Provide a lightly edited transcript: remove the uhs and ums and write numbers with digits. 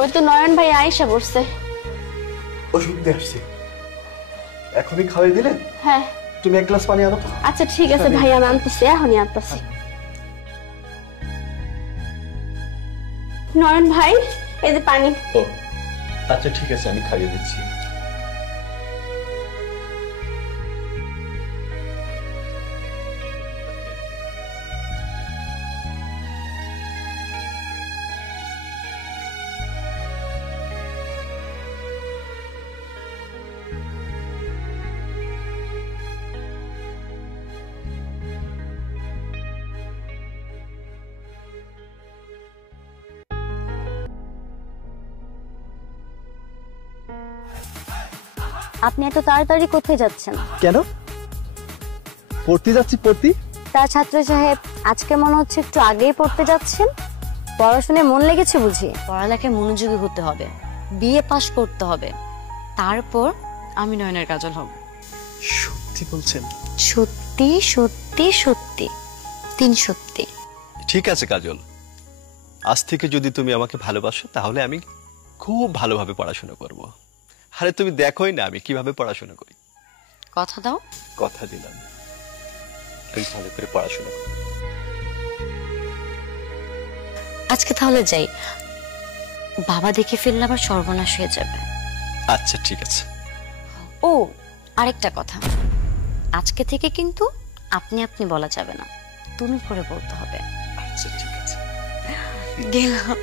ওই তো নয়ন ভাই আয়েশা বসছে। ওষুধ দিয়ে আসছি, এখনই খাওয়াই দিলে? হ্যাঁ। তুমি এক গ্লাস পানি আনো। আচ্ছা ঠিক আছে ভাই, আমি আনতেছি, এখনই আনতেছি। নয়ন ভাই এই যে পানি। ও আচ্ছা ঠিক আছে, আমি খাইয়ে দিচ্ছি। আপনি এত তাড়াতাড়ি কোথায় যাচ্ছেন? কেন? পড়তে যাচ্ছি। পড়তি তার ছাত্র সাহেব, আজকে মনে হচ্ছে একটু আগেই পড়তে যাচ্ছেন। পড়াশোনায় মন লেগেছে বুঝি? পড়ালেখায় মনোযোগী হতে হবে, বিএ পাশ করতে হবে, তারপর আমি নয়নের কাজল হব। সত্যি বলছেন? সত্যি সত্যি সত্যি, 3 সত্যি। ঠিক আছে কাজল, আজ থেকে যদি তুমি আমাকে ভালোবাসো তাহলে আমি খুব ভালোভাবে পড়াশোনা করব। আরে তুমি দেখোই না আমি কিভাবে পড়াশোনা করি। কথা দাও। কথা দিলাম, আমি ভালো করে পড়াশোনা করব। আজকে তাহলে যাই, বাবা দেখে ফেললে আবার সর্বনাশ হয়ে যাবে। আচ্ছা ঠিক আছে। ও আরেকটা কথা, আজকে থেকে কিন্তু আপনি আপনি বলা যাবে না, তুমি করে বলতে হবে। আচ্ছা ঠিক আছে, গেলাম।